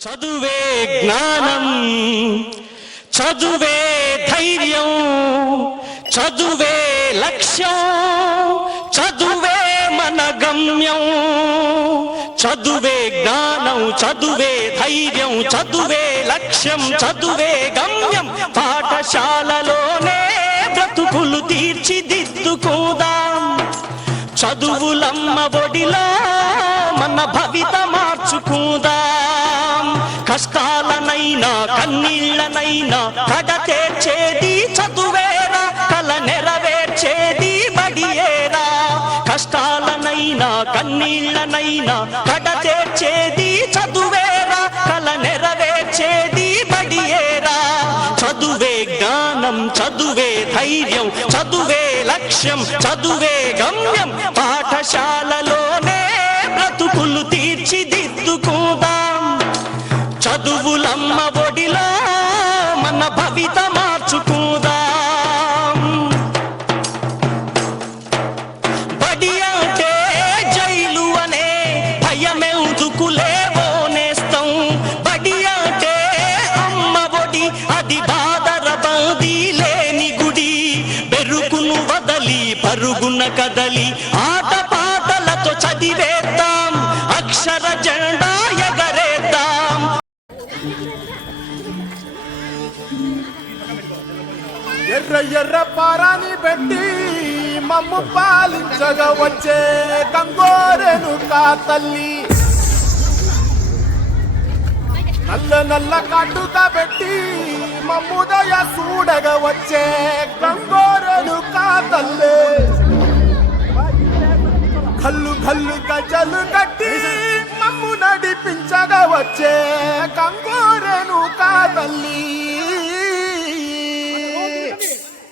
చదువే జ్ఞానం, చదువే ధైర్యం, చదువే లక్ష్యం, చదువే మన గమ్యం. చదువే జ్ఞానం, చదువే ధైర్యం, చదువే లక్ష్యం, చదువే గమ్యం. పాఠశాలలోనే బ్రతుకులు తీర్చిదిద్దుకుందాం. చదువులమ్మ ఒడిలో మన భవిత మార్చుకుందాం. కష్టాలనైనా కన్నీళ్లనైనా కడతేర్చేది చదువేరా, కల నెరవేర్చేది బడియేరా. కష్టాలనైనా కన్నీళ్లనైనా కడతేర్చేది చదువేరా, కల నెరవేర్చేది బడియేరా. చదువే జ్ఞానం, చదువే ధైర్యం, చదువే లక్ష్యం, చదువే గమ్యం. పాఠశాలలోనే బ్రతుకులు తీర్చిదిద్దుకుందాం. చదువులమ్మ ఒడిలో మన భవిత మార్చుకుందాం. బడి అంటే జైలు అనే భయమెందుకులేవో నేస్తం. బడి అంటే అమ్మ ఒడి, అది బాదర బందీ లేని గుడి. బెరుకును వదలి పరుగున కదలి ఆట పాటలతో చదివేద్దాం. అక్షర జెండా ఎగరేద్దాం. ఎర్ర ఎర్ర పారాని పెట్టి మమ్ము పాలించగా వచ్చే గంగోరెను కా తల్లి. నల్ల నల్ల కట్టుగా పెట్టి మమ్ముదయ చూడగా వచ్చే గంగోరెను కా తల్లి. కల్లు కల్లు గజలు కట్టి మమ్ము నడిపించగా వచ్చే గంగోరెను కా తల్లి.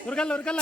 ఉరకల్ల ఉరకల్ల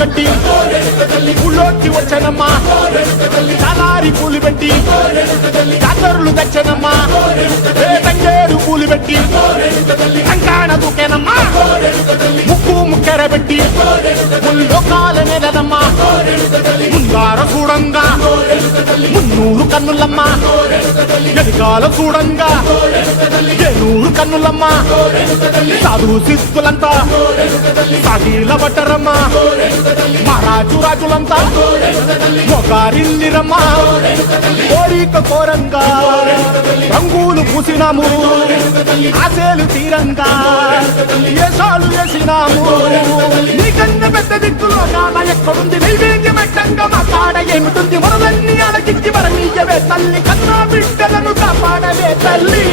కట్టి ఊళ్ళోకి వచ్చనమ్మా. చాలారి పూలు పెట్టి జాతరులు తెచ్చనమ్మా. తంగేరు పూలు పెట్టి కంకాణ దూకేనమ్మా. ముక్కు ముక్కెర పెట్టి ముల్లోకాల నెలనమ్మా. ముందార చూడంగా మున్నూరు కన్నులమ్మా. ఎదుగాల చూడంగా ఏనూరు కన్నులమ్మా. సాధు శిస్తులంతా సాగిల పట్టరమ్మా. మహారాజు రాజులంతా మొగారిల్లిరమ్మా. కోరిక కోరంగా రంగులు పూసినాము. ఆశలు తీరంగా ఏసాలు వేసినాము. నీ కన్నా పెద్ద దిక్కులో కాడ ఎక్కడుంది నైవేద్యం ఎట్టంగా మా కాడ ఏమిటుంది. మనలన్నీ అలకించి మరణీయవే తల్లి. కన్నా బిడ్డలను కాపాడవే తల్లి.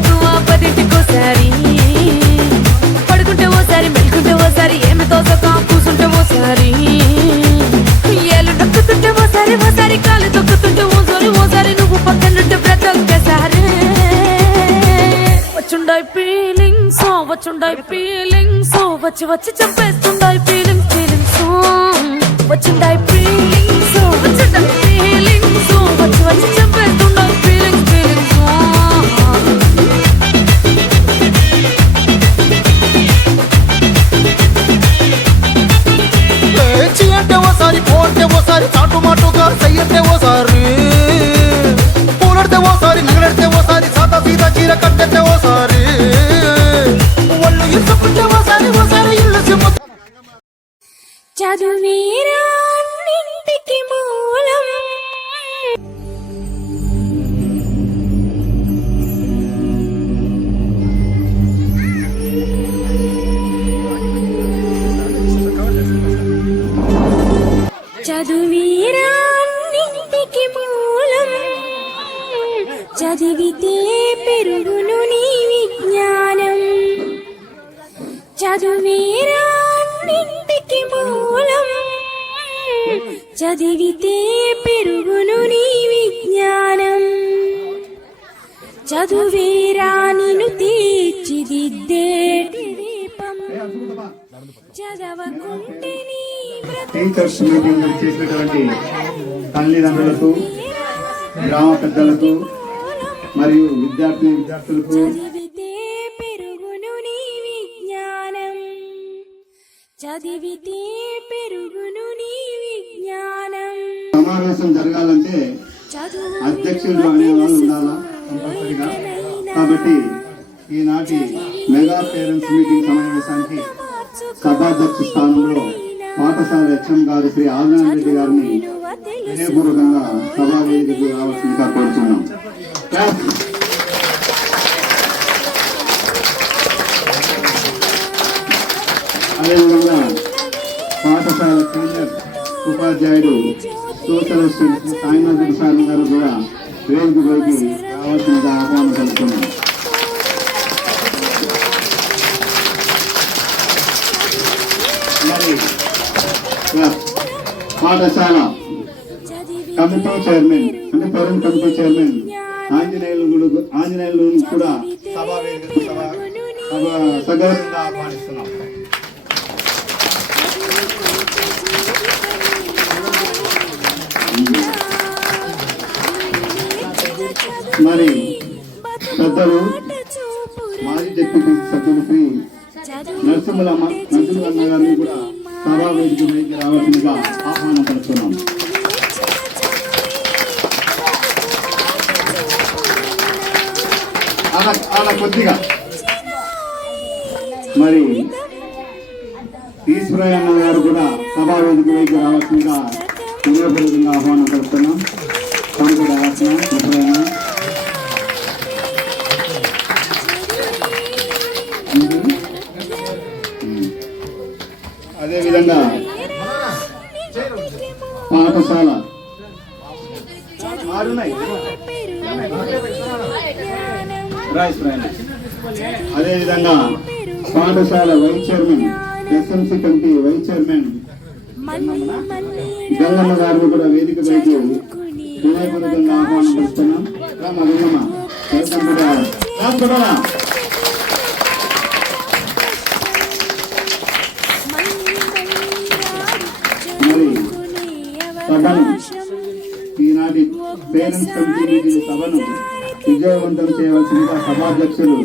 తక్కువ పదింటికోసారి పడుకుంటే ఓసారి మెలుకుంటే ఓసారి ఏమి తోసక కూసుంటే ఓసారి ఏళ్ళు నొక్కుతుంటే ఓసారి ఓసారి కాలు తొక్కుతుంటే ఓసారి నువ్వు పక్కనుంటే బ్రతొక్కసారి వచ్చుండాయి ఫీలింగ్స్ వచ్చి వచ్చి చంపేస్తుండాయి ఫీలింగ్స్ వచ్చిండాయి ఫీలింగ్స్ వచ్చి వచ్చి చంపేస్తుండాయి ఫీలింగ్స్ చీ అంటే ఓసారి పో అంటే ఓసారి చాటు మాటుగా సయ్యంటే ఓసారి పూలడితే ఓసారి నగలడితే ఓసారి సాదా సీదా చీర కట్టెత్తే ఓసారి ఒళ్ళు ఇసుకుంటే ఓసారి ఇల్లు సిమ్ము చదువీరా అన్నింటికి మూలం చదువీరా అన్నింటికి మూలం చదివితే పెరుగును నీ విజ్ఞానం చదువీరా అన్నింటికి మూలం చదివితే పెరుగును నీ విజ్ఞానం చదువేరా నిన్ను తీర్చిదిద్దేటి దీపం చదవకుంటే నీ టీచర్స్ మీటింగ్ చేసినటువంటి తల్లిదండ్రులకు గ్రామ పెద్దలకు మరియు విద్యార్థులకు చదివితే పెరుగును నీ విజ్ఞానం చదివితే పెరుగును నీ విజ్ఞానం సమావేశం జరగాలంటే అధ్యక్షులు అనేవాళ్ళు ఉండాలా కంపల్సరిగా. కాబట్టి ఈనాటి మెగా పేరెంట్స్ మీటింగ్ సమావేశానికి సభాధ్యక్ష స్థానంలో పాఠశాల హెచ్ఎం గారు శ్రీ ఆనంద రెడ్డి గారిని వినయపూర్వకంగా సభా వేదికకు రావాల్సిందిగా కోరుతున్నాం. అదేవిధంగా పాఠశాల సీనియర్ ఉపాధ్యాయుడు సోషల్ అసిస్టెంట్ సాయినాథ్ సార్ గారు కూడా వేదికపైకి రావాల్సిందిగా ఆహ్వానం కలుపుతున్నాం. మరి పాఠశాల కమిటీ చైర్మన్ అంటే పేరెంట్ కమిటీ చైర్మన్ ఆంజనేయులు కూడా సభా వేదికకు సగౌరవంగా ఆహ్వానిస్తున్నాం. మరి పెద్దలు మాజీ డిప్యూటీ సభ్యులు శ్రీ నరసింహులమ్మ గారిని కూడా సభా వేదికకి రావాల్సిందిగా ఆహ్వానం పలుకుతున్నాం. అలా కొద్దిగా మరి ఈశ్వరయ్య గారు కూడా సభా వేదికకి రావాల్సిందిగా వినయపూర్వకంగా ఆహ్వానం పలుకుతున్నాం. అదేవిధంగా పాఠశాల అదేవిధంగా పాఠశాల vice chairman SMC committee vice chairman Gangamma గారిని కూడా వేదిక పైకి వినయపూర్వకంగా ఆహ్వానం పలుకుతున్నాం. గంగమ్మ సభను ఈనాటి పేరెంట్స్ కమిటీ సభను విజయవంతం చేయవలసిందిగా సభాధ్యక్షులు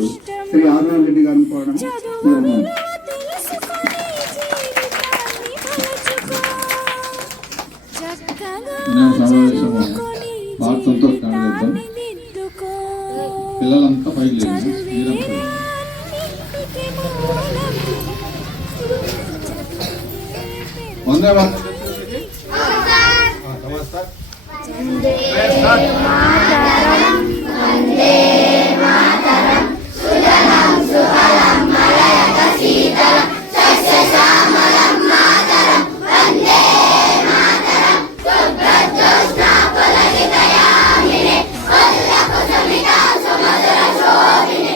శ్రీ ఆనంద రెడ్డి గారిని కోరడం జరుగుతుంది. సమావేశము బాగా సంతోషంగా చేద్దాం. పిల్లలంతా పైకి లేదు వందే Shobhine